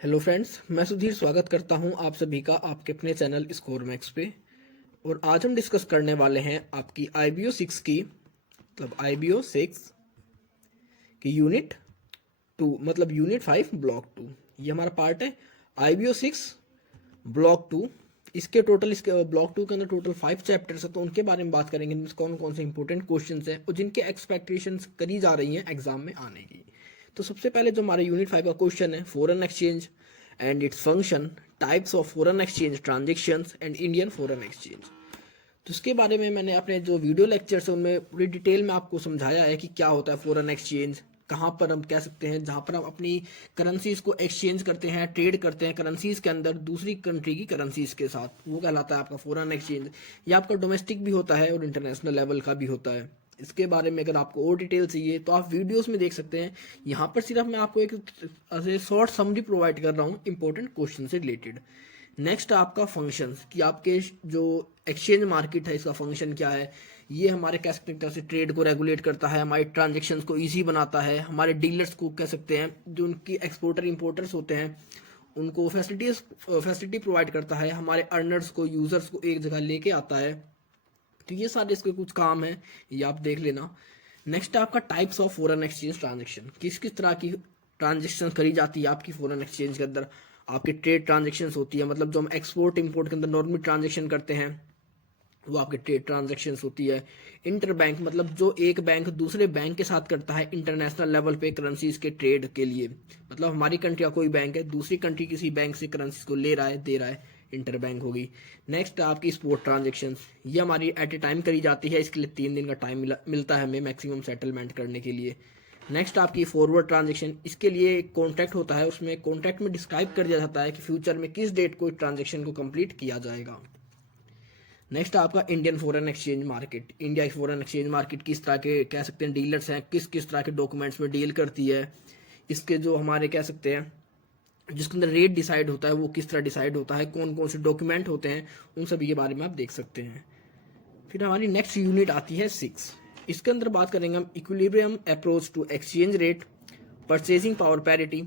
Hello friends, मैं सुधीर स्वागत करता हूं आप सभी का आपके अपने चैनल स्कोर मैक्स पे। और आज हम डिस्कस करने वाले हैं आपकी IBO 6 की, मतलब IBO 6 की यूनिट 2, मतलब यूनिट 5 ब्लॉक 2। ये हमारा पार्ट है IBO 6 ब्लॉक 2। इसके ब्लॉक 2 के अंदर टोटल 5 चैप्टर्स है, तो उनके बारे में बात करेंगे। इनमें कौन कौन से इंपॉर्टेंट क्वेश्चंस हैं और जिनके एक्सपेक्टेशंस करी जा रही हैं एग्जाम में आने की। तो सबसे पहले जो हमारे यूनिट 5 का क्वेश्चन है, foreign exchange and its function, types of foreign exchange transactions and Indian foreign exchange. तो इसके बारे में मैंने अपने जो वीडियो लेक्चर्स है उनमें पूरी डिटेल में आपको समझाया है कि क्या होता है फॉरेन एक्सचेंज, कहाँ पर हम कह सकते हैं जहाँ पर हम अपनी करेंसीज को एक्सचेंज करते हैं, ट्रेड करते हैं करेंसीज के अंदर दूसरी कंट्री की करेंसीज के साथ, वो कहलाता है आपका फॉरेन एक्सचेंज। ये आपका डोमेस्टिक भी होता है और इंटरनेशनल लेवल का भी होता है। इसके बारे में अगर आपको और डिटेल चाहिए तो आप वीडियोस में देख सकते हैं। यहाँ पर सिर्फ मैं आपको एक शॉर्ट समरी प्रोवाइड कर रहा हूँ इंपॉर्टेंट क्वेश्चन से रिलेटेड। नेक्स्ट आपका फंक्शंस कि आपके जो एक्सचेंज मार्केट है इसका फंक्शन क्या है। ये हमारे कह सकते हैं तरह से ट्रेड को रेगुलेट करता है, हमारे ट्रांजेक्शन्स को इजी बनाता है, हमारे डीलर्स को कह सकते हैं जो उनकी एक्सपोर्टर इंपोर्टर्स होते हैं उनको फैसिलिटी प्रोवाइड करता है, हमारे अर्नर्स को यूजर्स को एक जगह लेके आता है। तो ये सारे इसके कुछ काम है, ये आप देख लेना। नेक्स्ट आपका types of foreign exchange transaction, किस किस तरह की ट्रांजेक्शन करी जाती है आपकी फॉरेन एक्सचेंज के अंदर। आपकी ट्रेड ट्रांजेक्शन्स होती है, मतलब जो हम एक्सपोर्ट इंपोर्ट के अंदर नॉर्मल ट्रांजेक्शन करते हैं वो आपकी ट्रेड ट्रांजेक्शन्स होती है। इंटर बैंक मतलब जो एक बैंक दूसरे बैंक के साथ करता है इंटरनेशनल लेवल पे करेंसीज के ट्रेड के लिए, मतलब हमारी कंट्री का कोई बैंक है दूसरी कंट्री किसी बैंक से करेंसीज को ले रहा है दे रहा है, इंटर बैंक होगी। नेक्स्ट आपकी स्पॉट ट्रांजेक्शन्स, ये हमारी एट ए टाइम करी जाती है, इसके लिए 3 दिन का टाइम मिलता है हमें मैक्सिमम सेटलमेंट करने के लिए। नेक्स्ट आपकी फॉरवर्ड ट्रांजेक्शन, इसके लिए एक कॉन्ट्रैक्ट होता है, उसमें कॉन्ट्रैक्ट में डिस्क्राइब कर दिया जाता है कि फ्यूचर में किस डेट को ट्रांजेक्शन को कंप्लीट किया जाएगा। नेक्स्ट आपका Indian foreign exchange market, India की फॉरेन एक्सचेंज मार्केट किस तरह के कह सकते हैं डीलर्स हैं, किस किस तरह के डॉक्यूमेंट्स में डील करती है, इसके जो हमारे कह सकते हैं जिसके अंदर रेट डिसाइड होता है वो किस तरह डिसाइड होता है, कौन कौन से डॉक्यूमेंट होते हैं, उन सभी के बारे में आप देख सकते हैं। फिर हमारी नेक्स्ट यूनिट आती है 6। इसके अंदर बात करेंगे हम equilibrium approach to exchange rate, purchasing power parity,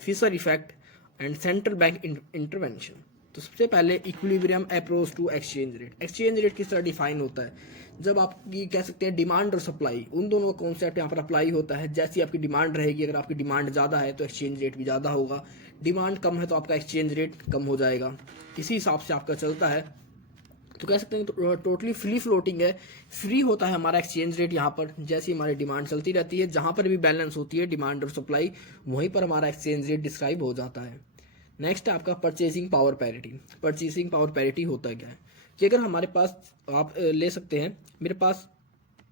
Fisher effect and central bank intervention. तो सबसे पहले equilibrium approach to exchange rate. Exchange rate किस तरह डिफाइन होता है, जब आपकी कह सकते हैं डिमांड और सप्लाई, उन दोनों का कॉन्सेप्ट यहाँ पर अप्लाई होता है। जैसी आपकी डिमांड रहेगी, अगर आपकी डिमांड ज़्यादा है तो एक्सचेंज रेट भी ज़्यादा होगा, डिमांड कम है तो आपका एक्सचेंज रेट कम हो जाएगा। इसी हिसाब से आपका चलता है। तो कह सकते हैं तो टोटली फ्री फ्लोटिंग है, फ्री होता है हमारा एक्सचेंज रेट यहाँ पर। जैसी हमारी डिमांड चलती रहती है, जहाँ पर भी बैलेंस होती है डिमांड और सप्लाई, वहीं पर हमारा एक्सचेंज रेट डिस्क्राइब हो जाता है। नेक्स्ट आपका purchasing power parity. Purchasing power parity होता क्या है कि अगर हमारे पास आप ले सकते हैं, मेरे पास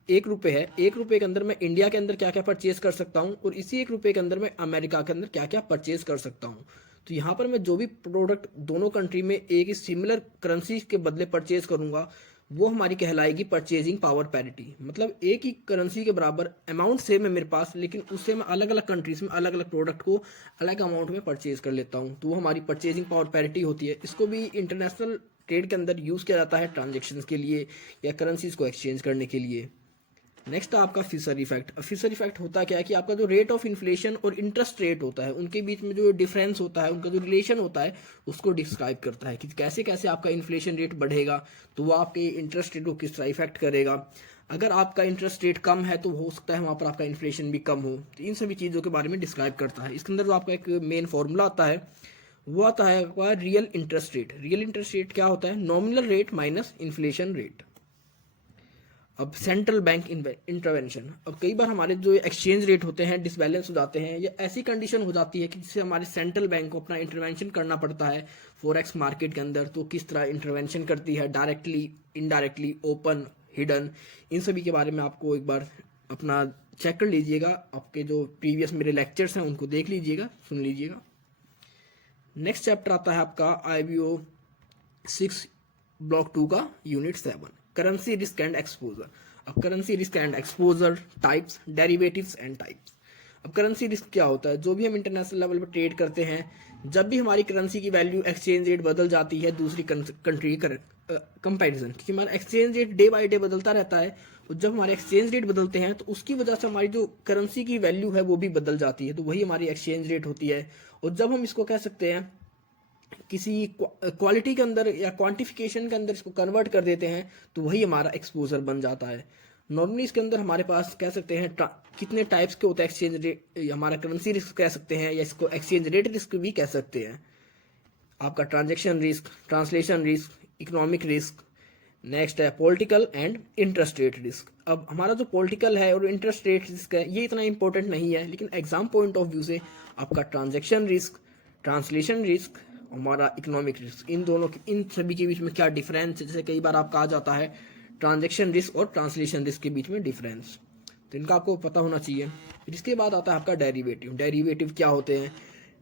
1 रुपये है, 1 रुपये के अंदर मैं इंडिया के अंदर क्या क्या परचेज कर सकता हूँ और इसी 1 रुपये के अंदर मैं अमेरिका के अंदर क्या क्या परचेज कर सकता हूँ। तो यहाँ पर मैं जो भी प्रोडक्ट दोनों कंट्री में एक ही सिमिलर करेंसी के बदले परचेज करूंगा वो हमारी कहलाएगी परचेजिंग पावर पैरिटी। मतलब एक ही करेंसी के बराबर अमाउंट सेम है मेरे पास, लेकिन उससे मैं अलग अलग कंट्रीज में अलग अलग प्रोडक्ट को अलग अमाउंट में परचेज कर लेता हूँ, तो वो हमारी परचेजिंग पावर पैरिटी होती है। इसको भी इंटरनेशनल ट्रेड के अंदर यूज़ किया जाता है ट्रांजेक्शन के लिए या करेंसीज को एक्सचेंज करने के लिए। नेक्स्ट आपका फिशर इफेक्ट। फिशर इफेक्ट होता क्या है कि आपका जो रेट ऑफ इन्फ्लेशन और इंटरेस्ट रेट होता है उनके बीच में जो डिफरेंस होता है, उनका जो रिलेशन होता है उसको डिस्क्राइब करता है कि कैसे कैसे आपका इन्फ्लेशन रेट बढ़ेगा तो वो आपके इंटरेस्ट रेट को किस तरह इफेक्ट करेगा। अगर आपका इंटरेस्ट रेट कम है तो हो सकता है वहाँ पर आपका इन्फ्लेशन भी कम हो। तो इन सभी चीज़ों के बारे में डिस्क्राइब करता है। इसके अंदर जो आपका एक मेन फॉर्मूला आता है वो आता है आपका real interest rate. Real interest rate क्या होता है, nominal rate minus inflation rate. अब सेंट्रल बैंक इंटरवेंशन, अब कई बार हमारे जो एक्सचेंज रेट होते हैं डिसबैलेंस हो जाते हैं या ऐसी कंडीशन हो जाती है कि जिससे हमारे सेंट्रल बैंक को अपना इंटरवेंशन करना पड़ता है फॉरेक्स मार्केट के अंदर। तो किस तरह इंटरवेंशन करती है, डायरेक्टली, इनडायरेक्टली, ओपन, हिडन, इन सभी के बारे में आपको एक बार अपना चेक कर लीजिएगा। आपके जो प्रीवियस मेरे लेक्चर्स हैं उनको देख लीजिएगा, सुन लीजिएगा। नेक्स्ट चैप्टर आता है आपका IBO 6 ब्लॉक 2 का unit 7, currency risk and exposure. अब currency risk and exposure, types, derivatives and types. अब करेंसी रिस्क क्या होता है, जो भी हम इंटरनेशनल लेवल पर ट्रेड करते हैं, जब भी हमारी करेंसी की वैल्यू एक्सचेंज रेट बदल जाती है दूसरी कंट्री के कंपैरिजन, क्योंकि हमारा exchange rate day by day बदलता रहता है, और जब हमारे एक्सचेंज रेट बदलते हैं तो उसकी वजह से हमारी जो करेंसी की वैल्यू है वो भी बदल जाती है, तो वही हमारी एक्सचेंज रेट होती है। और जब हम इसको कह सकते हैं किसी क्वालिटी के अंदर या क्वांटिफिकेशन के अंदर इसको कन्वर्ट कर देते हैं तो वही हमारा एक्सपोजर बन जाता है। नॉर्मली इसके अंदर हमारे पास कह सकते हैं कितने टाइप्स के होते हैं एक्सचेंज रेट, हमारा करेंसी रिस्क कह सकते हैं या इसको एक्सचेंज रेट रिस्क भी कह सकते हैं। आपका transaction risk, translation risk, economic risk, next है political and interest rate risk. अब हमारा जो पॉलिटिकल है और इंटरेस्ट रेट रिस्क है ये इतना इंपॉर्टेंट नहीं है, लेकिन एग्जाम पॉइंट ऑफ व्यू से आपका ट्रांजैक्शन रिस्क, ट्रांसलेशन रिस्क, हमारा इकोनॉमिक रिस्क, इन दोनों के, इन सभी के बीच में क्या डिफरेंस है। जैसे कई बार आपका आ जाता है ट्रांजैक्शन रिस्क और ट्रांसलेशन रिस्क के बीच में डिफरेंस, तो इनका आपको पता होना चाहिए। फिर इसके बाद आता है आपका डेरिवेटिव। डेरिवेटिव क्या होते हैं?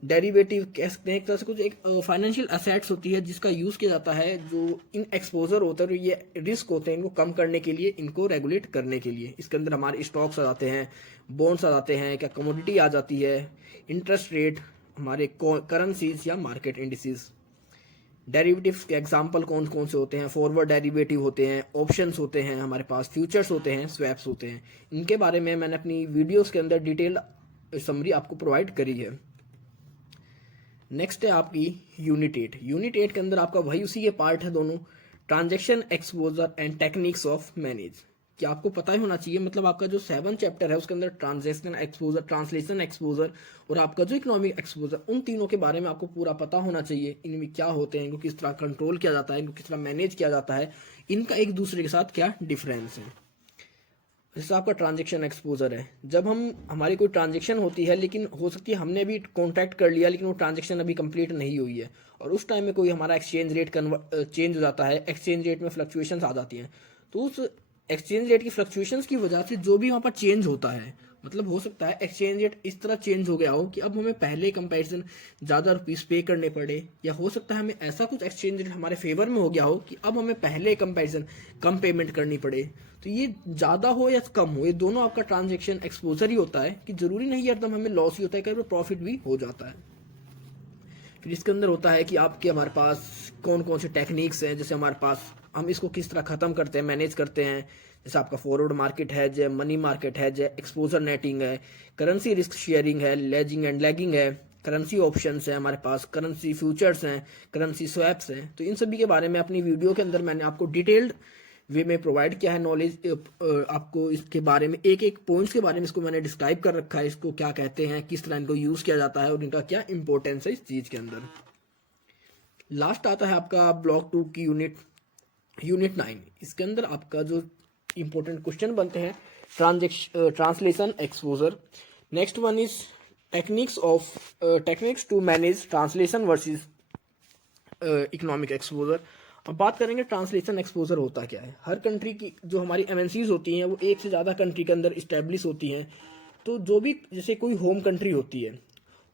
डेरिवेटिव कह सकते हैं एक तरह से कुछ एक फाइनेंशियल एसेट्स होती है जिसका यूज किया जाता है, जो इन एक्सपोजर होता है, ये रिस्क होते हैं, इनको कम करने के लिए, इनको रेगुलेट करने के लिए। इसके अंदर हमारे स्टॉक्स आ जाते हैं, बॉन्ड्स आ जाते हैं, क्या कमोडिटी आ जाती है, इंटरेस्ट रेट, हमारे करेंसीज या मार्केट इंडिसेस। डेरिवेटिव्स के एग्जांपल कौन कौन से होते हैं? फॉरवर्ड डेरिवेटिव होते हैं, ऑप्शंस होते हैं, हमारे पास फ्यूचर्स होते हैं, स्वैप्स होते हैं। इनके बारे में मैंने अपनी वीडियोस के अंदर डिटेल समरी आपको प्रोवाइड करी है। नेक्स्ट है आपकी यूनिट 8। यूनिट 8 के अंदर आपका वही उसी के पार्ट है दोनों, transaction exposure and techniques of manage. कि आपको पता ही होना चाहिए, मतलब आपका जो 7 चैप्टर है उसके अंदर ट्रांजैक्शन एक्सपोजर, ट्रांसलेशन एक्सपोजर और आपका जो इकोनॉमिक एक्सपोजर, उन तीनों के बारे में आपको पूरा पता होना चाहिए। इनमें क्या होते हैं, इनको किस तरह कंट्रोल किया जाता है, इनको किस तरह मैनेज किया जाता है, इनका एक दूसरे के साथ क्या डिफरेंस है। जैसे आपका ट्रांजैक्शन एक्सपोजर है, जब हमारी कोई ट्रांजैक्शन होती है, लेकिन हो सकती है हमने अभी कॉन्टैक्ट कर लिया लेकिन वो ट्रांजैक्शन अभी कंप्लीट नहीं हुई है, और उस टाइम में कोई हमारा एक्सचेंज रेट चेंज हो जाता है, एक्सचेंज रेट में फ्लक्चुएशंस आ जाती हैं, तो उस एक्सचेंज रेट की फ्लक्चुएशंस की वजह से जो भी वहाँ पर चेंज होता है, मतलब हो सकता है एक्सचेंज रेट इस तरह चेंज हो गया हो कि अब हमें पहले कंपैरिजन ज़्यादा रुपीस पे करने पड़े, या हो सकता है हमें ऐसा कुछ एक्सचेंज रेट हमारे फेवर में हो गया हो कि अब हमें पहले कंपैरिजन कम पेमेंट करनी पड़े। तो ये ज़्यादा हो या कम हो, ये दोनों आपका ट्रांजैक्शन एक्सपोजर ही होता है, कि जरूरी नहीं है एकदम हमें लॉस ही होता है, कई बार प्रॉफिट भी हो जाता है। फिर इसके अंदर होता है कि आपके हमारे पास कौन कौन से टेक्निक्स हैं, जैसे हमारे पास हम इसको किस तरह ख़त्म करते हैं, मैनेज करते हैं। जैसे आपका फॉरवर्ड मार्केट है, जय मनी मार्केट है, जय एक्सपोजर नेटिंग है, करेंसी रिस्क शेयरिंग है, लेजिंग एंड लैगिंग है, करेंसी ऑप्शंस है, हमारे पास करेंसी फ्यूचर्स हैं, करेंसी स्वैप्स हैं। तो इन सभी के बारे में अपनी वीडियो के अंदर मैंने आपको डिटेल्ड वे में प्रोवाइड किया है नॉलेज। आपको इसके बारे में एक एक पॉइंट्स के बारे में इसको मैंने डिस्क्राइब कर रखा है, इसको क्या कहते हैं, किस तरह इनको यूज़ किया जाता है और इनका क्या इंपॉर्टेंस है इस चीज़ के अंदर। लास्ट आता है आपका ब्लॉक 2 की यूनिट 9। इसके अंदर आपका जो इंपॉर्टेंट क्वेश्चन बनते हैं, translation exposure. Next one is techniques to manage translation versus economic exposure. अब बात करेंगे ट्रांसलेशन एक्सपोजर होता क्या है। हर कंट्री की जो हमारी एमएनसीज होती हैं वो एक से ज़्यादा कंट्री के अंदर इस्टेब्लिश होती हैं। तो जो भी जैसे कोई होम कंट्री होती है,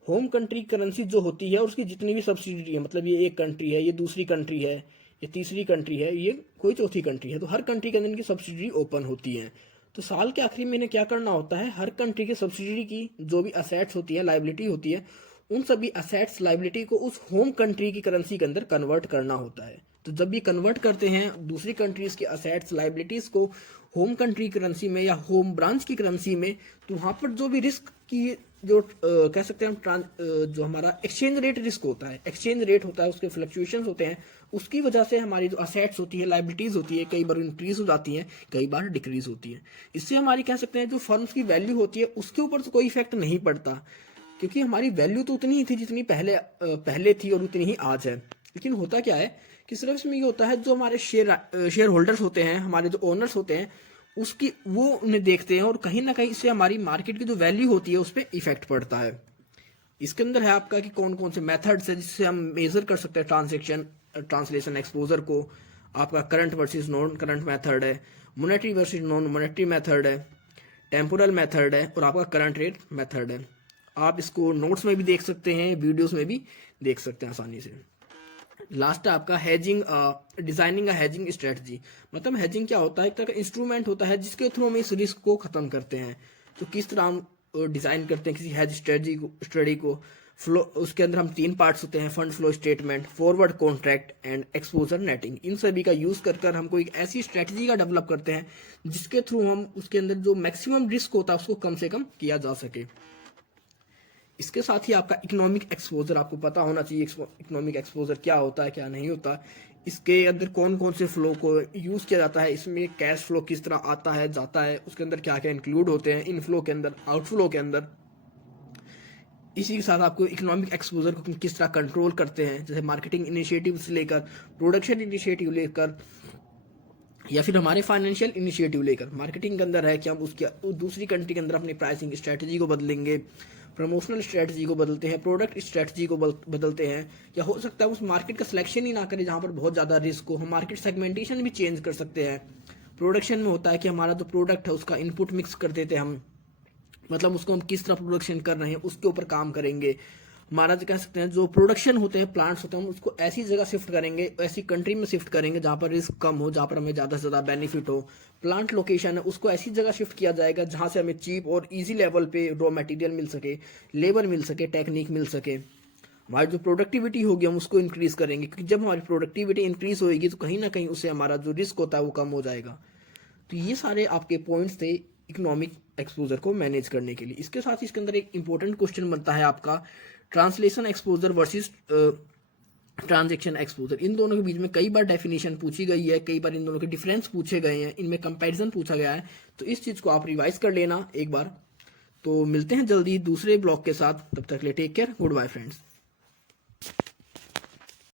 होम कंट्री करेंसी जो होती है उसकी जितनी भी सब्सिडी है, मतलब ये एक कंट्री है, ये दूसरी कंट्री है, ये तीसरी कंट्री है, ये कोई चौथी कंट्री है, तो हर कंट्री के अंदर इनकी सब्सिडी ओपन होती है। तो साल के आखिरी में इन्हें क्या करना होता है, हर कंट्री के सब्सिडी की जो भी असेट्स होती है, लाइबिलिटी होती है, उन सभी असेट्स लाइबिलिटी को उस होम कंट्री की करेंसी के अंदर कन्वर्ट करना होता है। तो जब ये कन्वर्ट करते हैं दूसरी कंट्रीज के असेट्स लाइबिलिटीज को होम कंट्री करेंसी में या होम ब्रांच की करेंसी में, तो वहाँ पर जो भी रिस्क की जो कह सकते हैं हम जो हमारा एक्सचेंज रेट रिस्क होता है, एक्सचेंज रेट होता है, उसके फ्लक्चुएशंस होते हैं, उसकी वजह से हमारी जो असेट्स होती है, लाइबिलिटीज होती है, कई बार इंक्रीज हो जाती हैं, कई बार डिक्रीज होती है। इससे हमारी कह सकते हैं जो फर्म्स की वैल्यू होती है उसके ऊपर तो कोई इफेक्ट नहीं पड़ता, क्योंकि हमारी वैल्यू तो उतनी ही थी जितनी पहले थी और उतनी ही आज है। लेकिन होता क्या है कि सिर्फ इसमें ये होता है जो हमारे शेयर होल्डर्स होते हैं, हमारे जो ओनर्स होते हैं, उसकी वो उन्हें देखते हैं और कहीं ना कहीं इससे हमारी मार्केट की जो वैल्यू होती है उस पर इफेक्ट पड़ता है। इसके अंदर है आपका कि कौन कौन से मेथड्स है जिससे हम मेजर कर सकते हैं ट्रांसलेशन एक्सपोजर को। आपका current versus non current method है, monetary versus non monetary method है, टेम्पोरल मेथड है और आपका करंट रेट मेथड है। आप इसको नोट्स में भी देख सकते हैं, वीडियोस में भी देख सकते हैं आसानी से। लास्ट है आपका हैजिंग, डिजाइनिंग हेजिंग स्ट्रेटजी। मतलब हेजिंग क्या होता है, एक तरह का इंस्ट्रूमेंट होता है जिसके थ्रू हम इस रिस्क को खत्म करते हैं। तो किस तरह हम डिजाइन करते हैं किसी हेज स्ट्रेटजी को फ्लो, उसके अंदर हम 3 पार्ट्स होते हैं, fund flow statement, forward contract and exposure netting. इन सभी का यूज कर हम कोई ऐसी स्ट्रेटजी का डेवलप करते हैं जिसके थ्रू हम उसके अंदर जो मैक्सिमम रिस्क होता है उसको कम से कम किया जा सके। इसके साथ ही आपका इकोनॉमिक एक्सपोजर आपको पता होना चाहिए, इकोनॉमिक एक्सपोजर क्या होता है क्या नहीं होता, इसके अंदर कौन कौन से फ्लो को यूज़ किया जाता है, इसमें कैश फ्लो किस तरह आता है जाता है, उसके अंदर क्या क्या इंक्लूड होते हैं इनफ्लो के अंदर, आउटफ्लो के अंदर। इसी के साथ आपको इकोनॉमिक एक्सपोजर को किस तरह कंट्रोल करते हैं, जैसे मार्केटिंग इनिशिएटिव से लेकर, प्रोडक्शन इनिशिएटिव लेकर, या फिर हमारे फाइनेंशियल इनिशिएटिव लेकर। मार्केटिंग के अंदर है कि हम उसकी दूसरी कंट्री के अंदर अपनी प्राइसिंग स्ट्रेटजी को बदलेंगे, प्रमोशनल स्ट्रेटजी को बदलते हैं, प्रोडक्ट स्ट्रेटजी को बदलते हैं, या हो सकता है उस मार्केट का सिलेक्शन ही ना करें जहाँ पर बहुत ज़्यादा रिस्क हो, हम मार्केट सेगमेंटेशन भी चेंज कर सकते हैं। प्रोडक्शन में होता है कि हमारा जो प्रोडक्ट है उसका इनपुट मिक्स कर देते हैं हम, मतलब उसको हम किस तरह प्रोडक्शन कर रहे हैं उसके ऊपर काम करेंगे। हमारा जो कह सकते हैं जो प्रोडक्शन होते हैं, प्लांट्स होते हैं, हम उसको ऐसी जगह शिफ्ट करेंगे, ऐसी कंट्री में शिफ्ट करेंगे जहाँ पर रिस्क कम हो, जहाँ पर हमें ज़्यादा से ज़्यादा बेनिफिट हो। प्लांट लोकेशन है उसको ऐसी जगह शिफ्ट किया जाएगा जहाँ से हमें चीप और ईजी लेवल पे रॉ मटेरियल मिल सके, लेबर मिल सके, टेक्निक मिल सके। हमारी जो प्रोडक्टिविटी होगी हम उसको इंक्रीज करेंगे, क्योंकि जब हमारी प्रोडक्टिविटी इंक्रीज होगी तो कहीं ना कहीं उससे हमारा जो रिस्क होता है वो कम हो जाएगा। तो ये सारे आपके पॉइंट्स थे इकोनॉमिक एक्सपोजर को मैनेज करने के लिए। इसके साथ ही इसके अंदर एक इंपॉर्टेंट क्वेश्चन बनता है आपका translation exposure versus transaction exposure. इन दोनों के बीच में कई बार डेफिनेशन पूछी गई है, कई बार इन दोनों के डिफरेंस पूछे गए हैं, इनमें कंपैरिजन पूछा गया है, तो इस चीज़ को आप रिवाइज कर लेना एक बार। तो मिलते हैं जल्दी दूसरे ब्लॉग के साथ, तब तक के लिए take care, good bye friends.